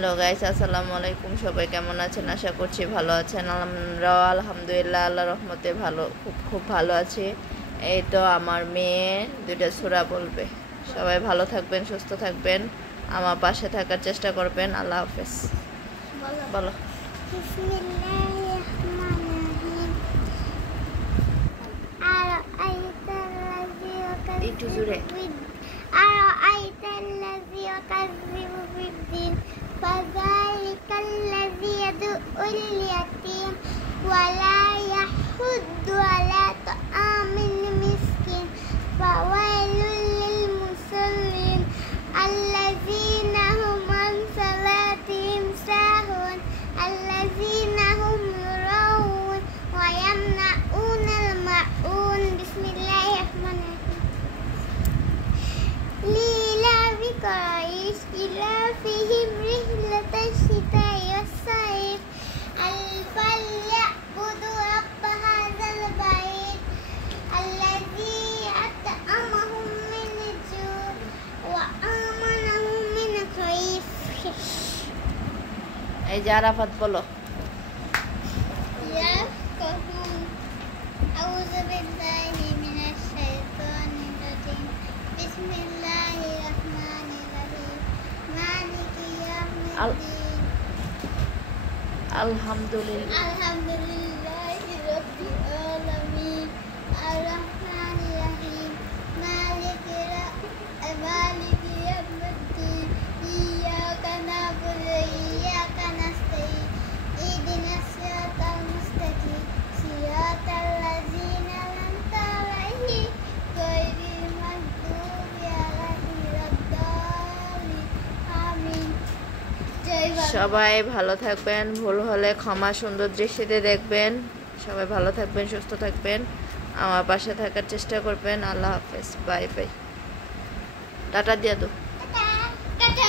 Hello guys, আসসালামু আলাইকুম। সবাই কেমন আছেন? আশা করছি ভালো আছেন। আমরাও আলহামদুলিল্লাহ আল্লাহর রহমতে ভালো, খুব ভালো আছি। এই তো আমার মেয়ে দুইটা সূরা বলবে। সবাই ভালো থাকবেন, সুস্থ থাকবেন, আমার পাশে থাকার চেষ্টা করবেন। আল্লাহ হাফেজ। বলো। একটু জোরে। أرأيت الذي يكذب بالدين فذلك الذي يدعو اليتيم ولا يحض على طعام المسكين فويل للمصلين الذين هم عن صلاتهم ساهون الذين هم يراءون ويمنعون الماعون بسم الله الرحمن الرحيم لإيلاف قريش إيلافهم رحلة الشتاء والصيف فليعبدوا رب هذا البيت الذي أطعمهم من جوع وآمنهم من خوف এই যে আরাফাত বলো। يفقهون أعوذ بالله من الشيطان الرجيم بسم الله الرحمن الرحيم مالك يوم الدين আলহামদুলিল্লাহ الحمد لله رب العالمين الرحمن الرحيم مالك يوم الدين إياك نعبد وإياك نستعين اهدنا الصراط المستقيم صراط الذين أنعمت عليهم غير المغضوب عليهم ولا الضالين آمين সবাই ভালো থাকবেন। ভুল হলে ক্ষমা সুন্দর দৃষ্টিতে দেখবেন। সবাই ভালো থাকবেন, সুস্থ থাকবেন, আমার পাশে থাকার চেষ্টা করবেন। আল্লাহ হাফেজ। Bye bye. টাটা দিয়ে দাও। টাটা